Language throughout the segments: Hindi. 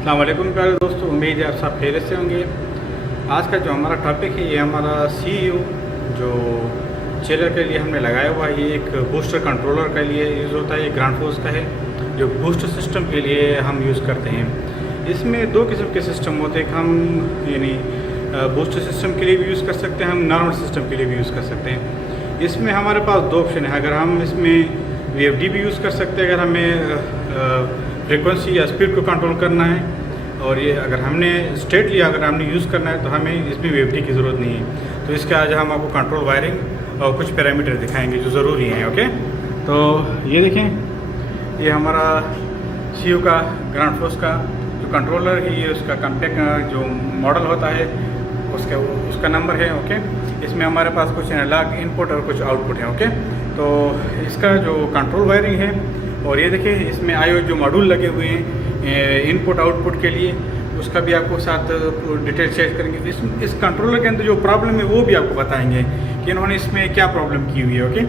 अस्सलाम वालेकुम प्यारे दोस्तों, उम्मीद है आप सब खैरियत से होंगे। आज का जो हमारा टॉपिक है ये हमारा CU जो चिलर के लिए हमने लगाया हुआ है, ये एक बूस्टर कंट्रोलर के लिए यूज़ होता है। ये ग्रांड फोर्स का है जो बूस्टर सिस्टम के लिए हम यूज़ करते हैं। इसमें दो किस्म के सिस्टम होते हैं। हम यानी बूस्टर सिस्टम के लिए भी यूज़ कर सकते हैं, हम नॉर्मल सिस्टम के लिए भी यूज़ कर सकते हैं। इसमें हमारे पास दो ऑप्शन है। अगर हम इसमें VFD भी यूज़ कर सकते हैं अगर हमें फ्रीक्वेंसी या स्पीड को कंट्रोल करना है, और ये अगर हमने स्ट्रेटली अगर हमने यूज़ करना है तो हमें इसमें VFD की ज़रूरत नहीं है। तो इसके आज हम आपको कंट्रोल वायरिंग और कुछ पैरामीटर दिखाएंगे जो ज़रूरी हैं। ओके, तो ये देखें, ये हमारा CU का ग्रांड फोर्स का जो कंट्रोलर है, ये उसका कॉम्पैक्ट जो मॉडल होता है उसका नंबर है। ओके, इसमें हमारे पास कुछ एनालॉग इनपुट और कुछ आउटपुट है। ओके, तो इसका जो कंट्रोल वायरिंग है, और ये देखिए इसमें IO जो मॉड्यूल लगे हुए हैं इनपुट आउटपुट के लिए, उसका भी आपको साथ डिटेल शेयर करेंगे। इस कंट्रोलर के अंदर जो प्रॉब्लम है वो भी आपको बताएंगे कि इन्होंने इसमें क्या प्रॉब्लम की हुई है। ओके,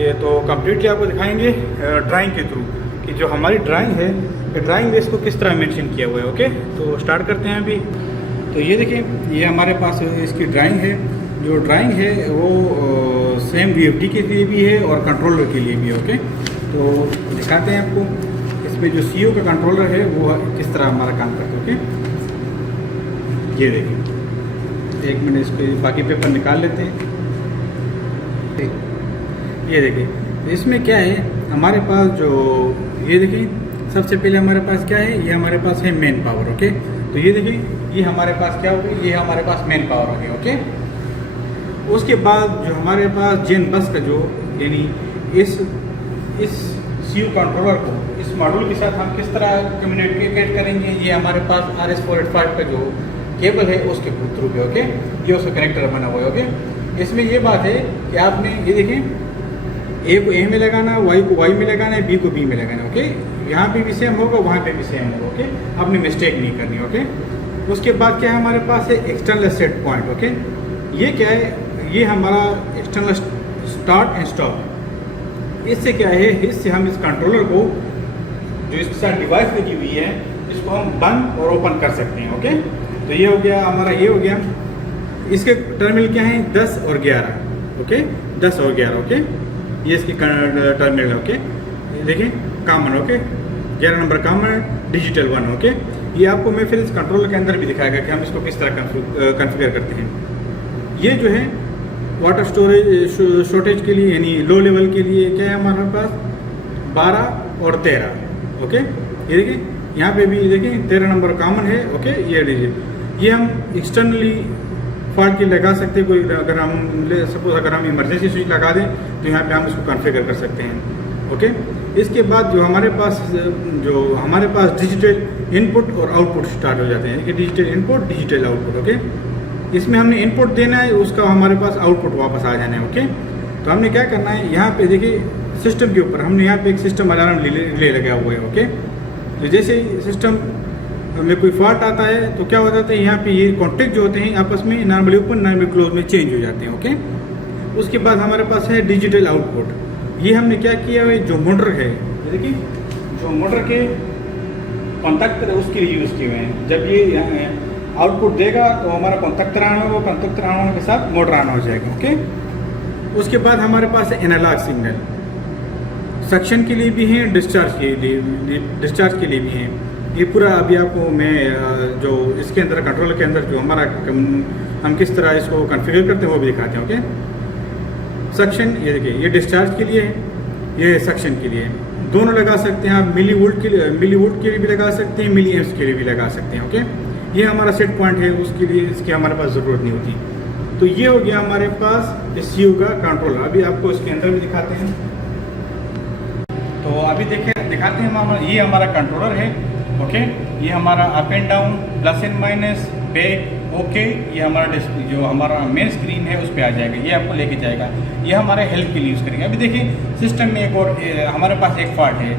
ये तो कम्प्लीटली आपको दिखाएंगे ड्राइंग के थ्रू कि जो हमारी ड्राइंग है, ड्राइंग में इसको किस तरह मेंशन किया हुआ है। ओके, तो स्टार्ट करते हैं अभी। तो ये देखिए, ये हमारे पास इसकी ड्राइंग है। जो ड्राइंग है वो सेम VFD के लिए भी है और कंट्रोलर के लिए भी है। ओके, तो दिखाते हैं आपको इसमें जो CU का कंट्रोलर है वो किस तरह हमारा काम करता है। ओके, ये देखिए, एक मिनट इसको बाकी पेपर निकाल लेते हैं। ये देखिए इसमें क्या है हमारे पास, जो ये देखिए सबसे पहले हमारे पास क्या है, ये हमारे पास है मेन पावर। ओके, तो ये देखिए ये हमारे पास क्या होगी, ये हमारे पास मेन पावर हो गया। ओके, उसके बाद जो हमारे पास जेन बस का जो यानी इस CU कंट्रोलर को इस मॉड्यूल के साथ हम किस तरह कम्युनिकेट करेंगे, ये हमारे पास RS485 का जो केबल है उसके थ्रू पे। ओके, ये उसका कनेक्टर बना हुआ है। ओके, इसमें ये बात है कि आपने ये देखें, A को A में लगाना है, Y को Y में लगाना है, B को B में लगाना है। ओके, यहाँ पे भी सेम होगा, वहाँ पे भी सेम होगा। ओके, आपने मिस्टेक नहीं करनी। ओके, उसके बाद क्या है हमारे पास है एक्सटर्नल सेट पॉइंट। ओके, ये क्या है, ये हमारा एक्सटर्नल स्टार्ट एंड स्टॉप। इससे क्या है, इससे हम इस कंट्रोलर को जो इसके साथ डिवाइस लगी हुई है इसको हम बंद और ओपन कर सकते हैं। ओके, तो ये हो गया हमारा, ये हो गया। इसके टर्मिनल क्या है, 10 और 11। ओके, 10 और 11। ओके, ये इसकी टर्मिनल है। ओके, देखिए कॉमन। ओके, 11 नंबर कॉमन है, डिजिटल 1। ओके, ये आपको मैं फिर इस कंट्रोलर के अंदर भी दिखाएगा कि हम इसको किस तरह कॉन्फ़िगर करते हैं। ये जो है वाटर स्टोरेज शॉर्टेज के लिए यानी लो लेवल के लिए क्या है हमारे पास 12 और 13। ओके, ये देखिए यहाँ पे भी देखिए 13 नंबर कॉमन है। ओके, ये डिजिट, ये हम एक्सटर्नली फॉल्ट के लगा सकते हैं। कोई अगर हम सपोज अगर हम इमरजेंसी स्विच लगा दें तो यहाँ पे हम इसको कॉन्फ़िगर कर सकते हैं। ओके, इसके बाद जो हमारे पास डिजिटल इनपुट और आउटपुट स्टार्ट हो जाते हैं कि digital input digital output. Okay, इसमें हमने इनपुट देना है, उसका हमारे पास आउटपुट वापस आ जाना है। ओके, तो हमने क्या करना है, यहाँ पे देखिए सिस्टम के ऊपर हमने यहाँ पे एक सिस्टम अलार्म रिले लगा हुआ है। ओके, तो जैसे ही सिस्टम में कोई फॉल्ट आता है तो क्या हो जाता है, यहाँ पे ये कॉन्टेक्ट जो होते हैं आपस में नॉर्मली ओपन नॉर्मली क्लोज में चेंज हो जाते हैं। ओके, उसके बाद हमारे पास है डिजिटल आउटपुट। ये हमने क्या किया है, जो मोटर है देखिए, जो मोटर के कॉन्टैक्ट उसके लिए यूज़ किए हुए हैं। जब ये आउटपुट देगा तो हमारा कॉन्टैक्ट आना होगा, कॉन्टैक्ट आने के साथ मोटर आना हो जाएगा। ओके, उसके बाद हमारे पास है एनालॉग सिग्नल, सक्शन के लिए भी है, डिस्चार्ज के लिए भी है। ये पूरा अभी आपको मैं जो इसके अंदर कंट्रोलर के अंदर जो हमारा हम किस तरह इसको कॉन्फ़िगर करते हैं वो भी दिखाते हैं। ओके, सक्शन ये देखिए, ये डिस्चार्ज के लिए है, ये सक्शन के लिए है। दोनों लगा सकते हैं आप, मिली वोल्ट के लिए भी लगा सकते हैं, मिली एम्प्स के लिए भी लगा सकते हैं। ओके, ये हमारा सेट पॉइंट है, उसके लिए इसकी हमारे पास ज़रूरत नहीं होती। तो ये हो गया हमारे पास इस CU का कंट्रोलर। अभी आपको इसके अंदर भी दिखाते हैं। तो अभी दिखाते हैं हम, ये हमारा कंट्रोलर है। ओके, ये हमारा up and down, plus and minus, back. Okay, ये हमारा जो हमारा मेन स्क्रीन है उस पर आ जाएगा, ये आपको लेके जाएगा। ये हमारे हेल्प के लिए यूज़ करेंगे। अभी देखिए सिस्टम में एक और हमारे पास एक फॉल्ट है,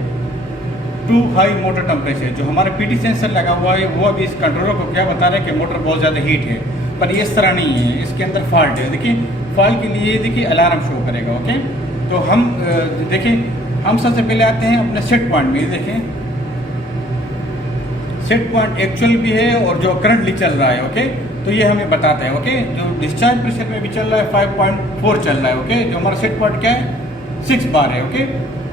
टू हाई मोटर टेम्परेचर। जो हमारा PT सेंसर लगा हुआ है वो अभी इस कंट्रोलर को क्या बता रहा है कि मोटर बहुत ज़्यादा हीट है, पर ये इस तरह नहीं है, इसके अंदर फॉल्ट है। देखिए फॉल्ट के लिए देखिए अलार्म शो करेगा। ओके, तो हम देखिए हम सबसे पहले आते हैं अपने सेट पॉइंट में। देखें सेट पॉइंट एक्चुअल भी है और जो करंटली चल रहा है, ओके। तो ये हमें बताता है, ओके। जो डिस्चार्ज प्रेशर में भी चल रहा है 5.4 चल रहा है, ओके। जो हमारा सेट पॉइंट क्या है 6 बार है, ओके।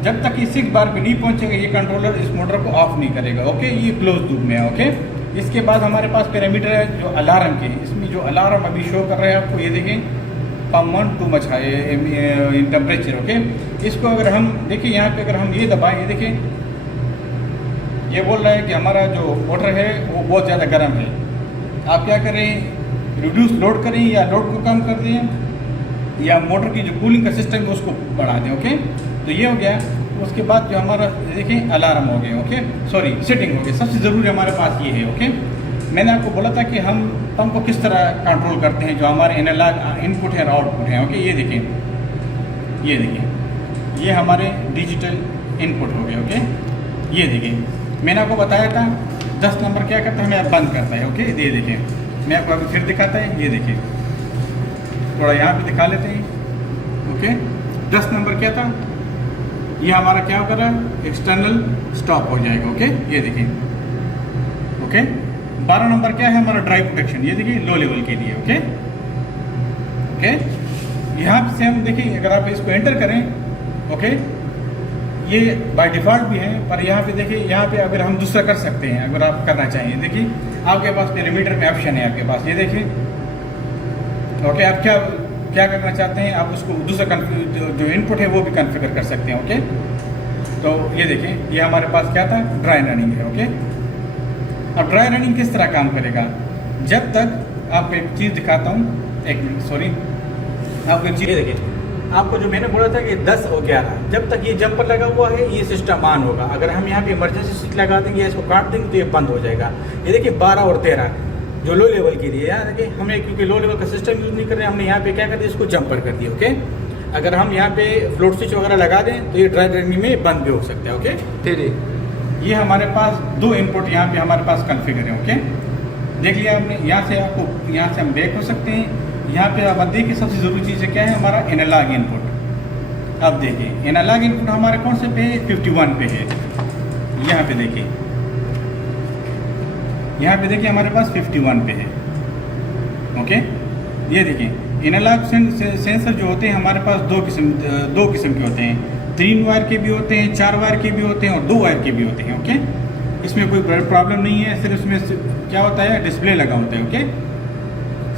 जब तक ये 6 बार पे नहीं पहुंचेगा ये कंट्रोलर इस मोटर को ऑफ नहीं करेगा, ओके। ये क्लोज लूप में है, ओके। इसके बाद हमारे पास पैरामीटर है जो अलार्म के, इसमें जो अलार्म अभी शो कर रहा है आपको, ये देखें pump 1 too much high in temperature, okay. इसको अगर हम देखिए यहाँ पे अगर हम ये दबाएं, ये देखें ये बोल रहा है कि हमारा जो मोटर है वो बहुत ज़्यादा गर्म है। आप क्या करें, रिड्यूस लोड करें या लोड को कम कर दें या मोटर की जो कूलिंग का सिस्टम है उसको बढ़ा दें, ओके। तो ये हो गया। उसके बाद जो हमारा देखें अलार्म हो गया, ओके, सॉरी सेटिंग हो गया। सबसे ज़रूरी हमारे पास ये है, ओके। मैंने आपको बोला था कि हम पंप को किस तरह कंट्रोल करते हैं, जो हमारे एनालॉग इनपुट है और आउटपुट है, ओके। ये देखें, ये हमारे डिजिटल इनपुट हो गए, ओके। ये देखें मैंने आपको बताया था 10 नंबर क्या करता है, हमें बंद करता है, ओके। ये देखें मैं आपको अभी फिर दिखाता है, ये देखिए थोड़ा यहाँ पे दिखा लेते हैं, ओके। 10 नंबर क्या था, ये हमारा क्या कर रहा है, एक्सटर्नल स्टॉप हो जाएगा, ओके। ये देखिए, ओके। 12 नंबर क्या है हमारा ड्राइव प्रोटेक्शन, ये देखिए लो लेवल के लिए, ओके, ओके। यहाँ से हम देखिए अगर आप इसको एंटर करें, ओके, ये बाय डिफ़ॉल्ट भी है, पर यहाँ पे देखिए यहाँ पे अगर हम दूसरा कर सकते हैं, अगर आप करना चाहिए, देखिए आपके पास पैरामीटर में ऑप्शन है आपके पास, ये देखिए, ओके। आप क्या करना चाहते हैं, आप उसको दूसरा जो इनपुट है वो भी कॉन्फ़िगर कर सकते हैं, ओके। तो ये देखिए ये हमारे पास क्या था, ड्राई रनिंग है, ओके। अब ड्राई रनिंग किस तरह काम करेगा, जब तक आपको एक चीज़ दिखाता हूँ, एक मिनट सॉरी, आपको एक चीज़ देखिए, आपको जो मैंने बोला था कि 10 और 11 जब तक ये जंपर लगा हुआ है ये सिस्टम ऑन होगा। अगर हम यहाँ पे इमरजेंसी स्विच लगा देंगे या इसको काट देंगे तो ये बंद हो जाएगा। ये देखिए 12 और 13 जो लो लेवल के लिए, यहाँ देखिए हमें क्योंकि लो लेवल का सिस्टम यूज़ नहीं कर रहे, हमने यहाँ पे क्या कर दिया, इसको जंपर कर दिया, ओके। अगर हम यहाँ पे फ्लोट स्विच वगैरह लगा दें तो ये ड्राई रनिंग में बंद भी हो सकता है, ओके। फिर ये हमारे पास 2 इनपुट यहाँ पे हमारे पास कॉन्फ़िगर है, ओके। देख लिया हमने, यहाँ से हम बैक हो सकते हैं। यहाँ पे आप देखिए सबसे ज़रूरी चीज़ है क्या है, हमारा एनालॉग इनपुट। अब देखिए एनालॉग इनपुट हमारे कौन से पे है, 51 पे है। यहाँ पे देखिए हमारे पास 51 पे है, ओके। ये देखिए एनालॉग सेंसर जो होते हैं हमारे पास दो किस्म के होते हैं, 3 वायर के भी होते हैं, 4 वायर के भी होते हैं और 2 वायर के भी होते हैं, ओके। इसमें कोई प्रॉब्लम नहीं है, सिर्फ इसमें क्या होता है, डिस्प्ले लगा होता है, ओके।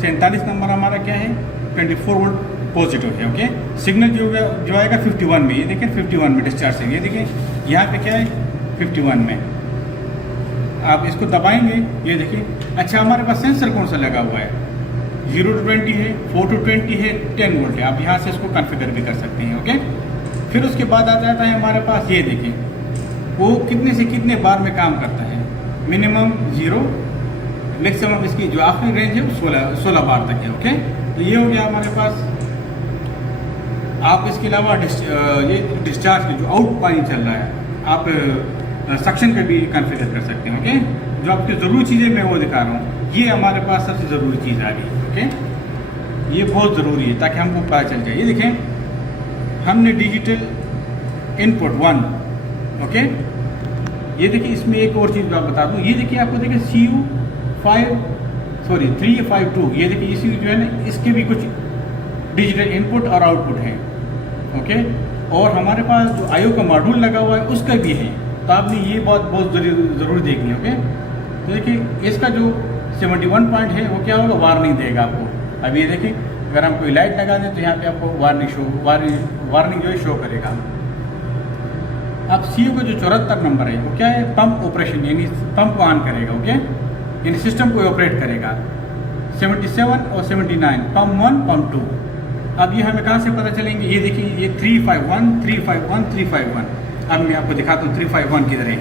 47 नंबर हमारा क्या है, 24 वोल्ट पॉजिटिव है, ओके। सिग्नल जो आएगा 51 में, ये देखिए 51 में डिस्चार्ज से, ये देखिए यहाँ पे क्या है 51 में। आप इसको दबाएंगे, ये देखिए। अच्छा हमारे पास सेंसर कौन सा लगा हुआ है, 0 to 20 है, 4 to 20 है, 10 वोल्ट है। आप यहाँ से इसको कॉन्फ़िगर भी कर सकते हैं, ओके। फिर उसके बाद आ जाता है हमारे पास, ये देखिए वो कितने से कितने बार में काम करता है, मिनिमम 0, मैक्सिमम इसकी जो आखिरी रेंज है वो 16 बार तक है, ओके। तो ये हो गया हमारे पास। आप इसके अलावा ये डिस्चार्ज के जो आउट पानी चल रहा है, आप सक्शन का भी कॉन्फ़िगर कर सकते हैं, ओके। जो आपकी ज़रूरी चीज़ें मैं वो दिखा रहा हूँ, ये हमारे पास सबसे ज़रूरी चीज़ आ गई, ओके। ये बहुत ज़रूरी है ताकि हमको पता चल जाए। ये देखें हमने डिजिटल इनपुट 1, ओके। ये देखिए इसमें एक और चीज़ मैं बता दूँ, ये देखिए आपको देखिए CU352, ये देखिए इसी जो है ना, इसके भी कुछ डिजिटल इनपुट और आउटपुट है, ओके। और हमारे पास जो IO का मॉड्यूल लगा हुआ है उसका भी है, तो आपने ये बहुत ज़रूरी देखनी है, ओके। तो देखिए इसका जो 71 पॉइंट है वो क्या होगा, वार्निंग देगा आपको। अब ये देखिए अगर हम कोई लाइट लगा दें तो यहाँ पे आपको वार्निंग जो है शो करेगा। अब CU का जो 74 नंबर है वो क्या है, पंप ऑपरेशन, यानी पंप को ऑन करेगा, ओके, यानी सिस्टम को ऑपरेट करेगा। 77 और 79 पंप 1 पंप 2। अब ये हमें कहाँ से पता चलेंगे, ये देखिए ये 351 351 351। अब मैं आपको दिखाता हूँ 351 किधर है।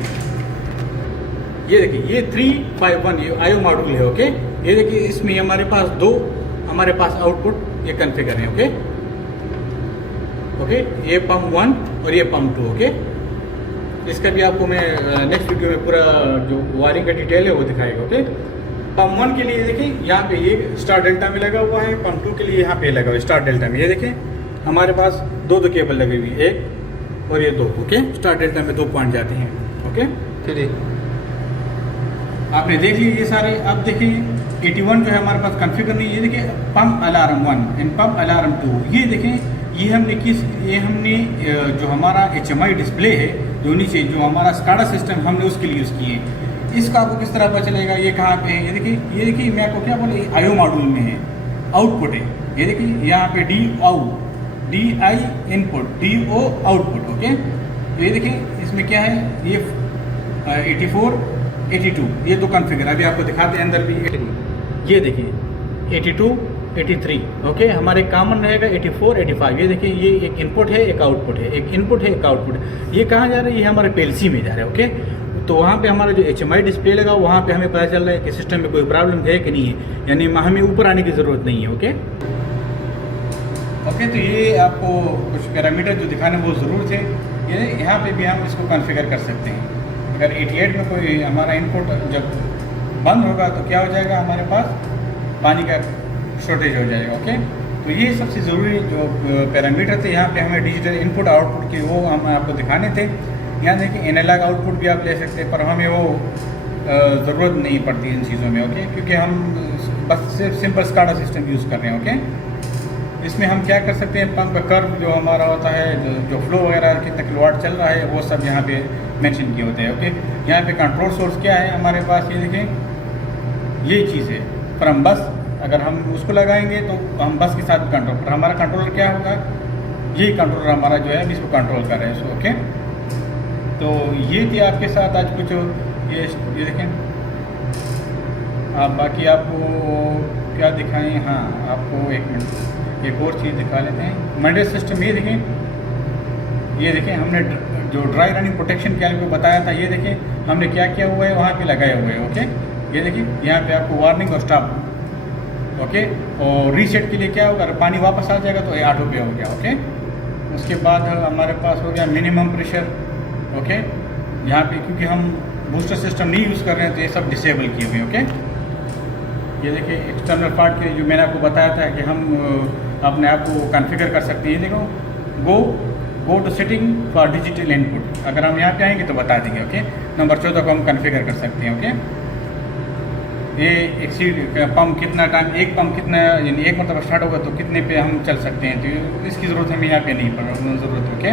ये देखिए ये 351 ये IO मॉड्यूल है, ओके। ये देखिए इसमें हमारे पास 2 हमारे पास आउटपुट ये कॉन्फ़िगर है, ओके, ओके। ये पंप 1 और ये पंप 2, ओके। इसका भी आपको मैं नेक्स्ट वीडियो में पूरा जो वायरिंग का डिटेल है वो दिखाएगा, ओके। पंप 1 के लिए देखिए यहाँ पे ये स्टार डेल्टा में लगा हुआ है, पंप 2 के लिए यहाँ पे लगा हुआ है स्टार डेल्टा में। ये देखिए हमारे पास 2 केबल लगे हुए, 1 और ये 2, ओके। स्टार डेल्टा में 2 पॉइंट जाते हैं, ओके। फिर आपने देख लिए ये सारे। अब देखिए 81 जो है हमारे पास कॉन्फ़िगर नहीं है। ये देखिए pump alarm 1 and pump alarm 2, ये देखें ये हमने जो हमारा HMI डिस्प्ले है जो नीचे जो हमारा SCADA सिस्टम हमने उसके लिए यूज़ किए हैं। इसका आपको किस तरह पता चलेगा ये कहाँ पे है? ये देखिए मैं आपको क्या बोले IO मॉड्यूल में है, आउटपुट है। ये देखिए यहाँ पे DI input, DO output. Okay, ये देखिए इसमें क्या है, ये 84 82 ये तो कॉन्फ़िगर अभी आपको दिखाते हैं अंदर भी। ये देखिए 82 83 ओके, हमारे कॉमन रहेगा 84 85। ये देखिए ये एक इनपुट है एक आउटपुट है, एक इनपुट है एक आउटपुट है। ये कहाँ जा रहा है? ये हमारे PLC में जा रहा है। ओके, तो वहाँ पे हमारा जो HMI डिस्प्ले लगा वहाँ पे हमें पता चल रहा है कि सिस्टम में कोई प्रॉब्लम है कि नहीं है, यानी हमें ऊपर आने की ज़रूरत नहीं है। ओके, तो ये आपको कुछ पैरामीटर जो दिखाने वो ज़रूर थे। ये यहाँ पे भी हम इसको कॉन्फ़िगर कर सकते हैं। अगर 88 में कोई हमारा इनपुट जब बंद होगा तो क्या हो जाएगा, हमारे पास पानी का शॉर्टेज हो जाएगा। ओके, तो ये सबसे ज़रूरी जो पैरामीटर थे यहाँ पे हमें डिजिटल इनपुट आउटपुट की वो हम आपको दिखाने थे। यहाँ देखिए एनालॉग आउटपुट भी आप ले सकते हैं, पर हमें वो ज़रूरत नहीं पड़ती इन चीज़ों में। ओके, क्योंकि हम बस सिर्फ सिंपल SCADA सिस्टम यूज़ कर रहे हैं। ओके, इसमें हम क्या कर सकते हैं, पंप का कर्व जो हमारा होता है, जो फ्लो वगैरह कितना किलोवाट चल रहा है वो सब यहाँ पे मेंशन किए होते हैं। ओके, यहाँ पे कंट्रोल सोर्स क्या है हमारे पास, ये देखें ये चीज़ है फ्रॉम बस। अगर हम उसको लगाएंगे तो हम बस के साथ कंट्रोल, पर हमारा कंट्रोलर क्या होगा, यही कंट्रोलर हमारा जो है अभी इसको कंट्रोल कर रहे हैं इसको। ओके, तो ये थी आपके साथ आज कुछ ये देखें आप। बाकी आपको क्या दिखाएं, हाँ आपको एक मिनट एक और चीज़ दिखा लेते हैं। मंडे सिस्टम ये देखें हमने जो ड्राई रनिंग प्रोटेक्शन क्या आपको बताया था, ये देखें हमने क्या किया हुआ है वहाँ पे लगाया हुआ है। ओके, ये देखिए यहाँ पे आपको वार्निंग और स्टॉप। ओके, और रीसेट के लिए क्या होगा, अगर पानी वापस आ जाएगा तो ये ऑटो पे हो गया। ओके, उसके बाद हमारे पास हो गया मिनिमम प्रेशर। ओके, यहाँ पे क्योंकि हम बूस्टर सिस्टम नहीं यूज़ कर रहे हैं तो ये सब डिसेबल किए हुए। ओके, ये देखिए एक्सटर्नल पार्ट के जो मैंने आपको बताया था कि हम अपने आप को कॉन्फ़िगर कर सकते हैं। ये देखो go to setting for digital input, अगर हम यहाँ पे आएंगे तो बता देंगे। ओके, नंबर 14 को हम कॉन्फ़िगर कर सकते हैं। ओके, ये एक्सीड पंप कितना टाइम, एक पंप कितना यानी एक मतलब स्टार्ट होगा तो कितने पे हम चल सकते हैं, तो इसकी ज़रूरत हमें यहाँ पे नहीं पड़ ज़रूरत। ओके,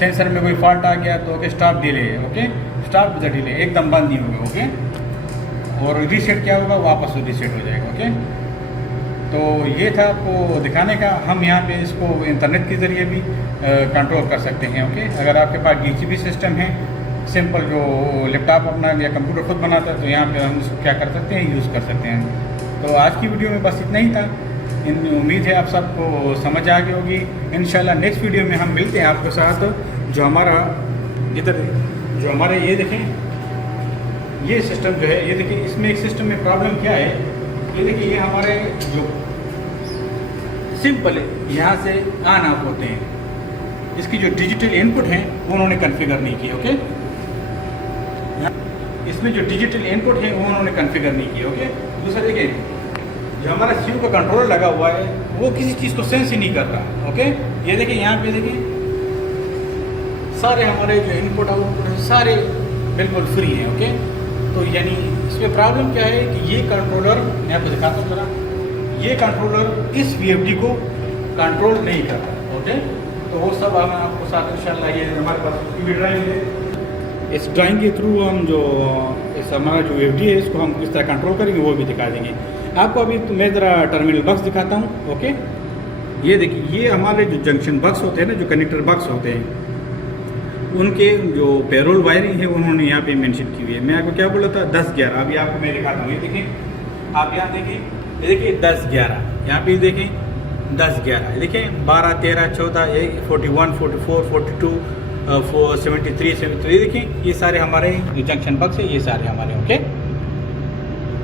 सेंसर में कोई फॉल्ट आ गया तो okay stop delay. Okay, stop with delay, एकदम बंद नहीं होगा। ओके, और रीसेट क्या होगा, वापस रीसेट हो जाएगा। ओके, तो ये था आपको दिखाने का। हम यहाँ पे इसको इंटरनेट के ज़रिए भी कंट्रोल कर सकते हैं। ओके, अगर आपके पास DHB सिस्टम है सिंपल जो लैपटॉप अपना या कंप्यूटर खुद बनाता है तो यहाँ पे हम इसको क्या कर सकते हैं, यूज़ कर सकते हैं। तो आज की वीडियो में बस इतना ही था। उम्मीद है आप सबको समझ आ गई होगी। इंशाल्लाह नेक्स्ट वीडियो में हम मिलते हैं आपके साथ। जो हमारा इधर जो हमारे ये देखें ये सिस्टम जो है, ये देखिए इसमें एक सिस्टम में प्रॉब्लम क्या है, ये देखिए ये हमारे जो सिंपल है यहाँ से ऑन ऑफ होते हैं, इसकी जो डिजिटल इनपुट हैं वो उन्होंने कॉन्फ़िगर नहीं किए। ओके, इसमें जो डिजिटल इनपुट है वो उन्होंने कॉन्फ़िगर नहीं किए। ओके, दूसरा देखिए जो हमारा CO का कंट्रोलर लगा हुआ है वो किसी चीज़ को सेंस ही नहीं कर रहा। ओके, ये देखिए यहाँ पे देखिए सारे हमारे जो इनपुट आउटपुट है सारे बिल्कुल फ्री हैं। ओके, तो यानी इसमें प्रॉब्लम क्या है कि ये कंट्रोलर, मैं आपको दिखाता हूँ जरा, ये कंट्रोलर इस VFD को कंट्रोल नहीं कर रहा। ओके, तो वो सब हम आपको साथ इंशाल्लाह, ये हमारे पास PV ड्राइंग है, इस ड्राइंग के थ्रू हम जो इस हमारा जो VFD है इसको हम किस तरह कंट्रोल करेंगे वो भी दिखा देंगे आपको। अभी तो मैं ज़रा टर्मिनल बक्स दिखाता हूँ। ओके, ये देखिए ये हमारे जो जंक्शन बक्स होते हैं ना, जो कनेक्टर बक्स होते हैं, उनके जो पेरोल वायरिंग है उन्होंने यहाँ पे मेंशन की हुई है। मैं आपको क्या बोला था 10-11, अभी आपको मैं दिखाता हूँ। ये देखिए आप यहाँ देखिए, ये देखिए 10-11, यहाँ पे देखिए 10-11, देखिए 12 13 14 41 44 42 73 73, देखिए ये सारे हमारे जो जंक्शन बक्स है ये सारे हमारे।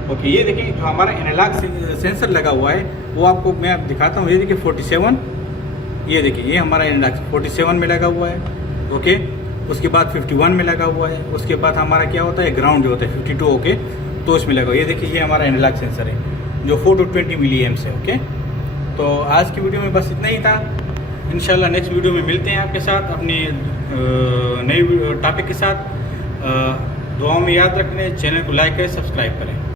ओके, ये देखिए जो हमारा एनालॉग सेंसर लगा हुआ है वो आपको मैं आप दिखाता हूँ। ये देखिए 47, ये देखिए ये हमारा एनालॉग 47 में लगा हुआ है। ओके, उसके बाद 51 में लगा हुआ है। उसके बाद हमारा क्या होता है ग्राउंड जो होता है 52। ओके, तो इसमें लगा हुआ। ये देखिए ये हमारा एनालॉग सेंसर है जो 4 to 20 मिली एम्स है। ओके, तो आज की वीडियो में बस इतना ही था। इंशाल्लाह नेक्स्ट वीडियो में मिलते हैं आपके साथ अपनी नई टॉपिक के साथ। दुआओं में याद रखने, चैनल को लाइक करें, सब्सक्राइब करें।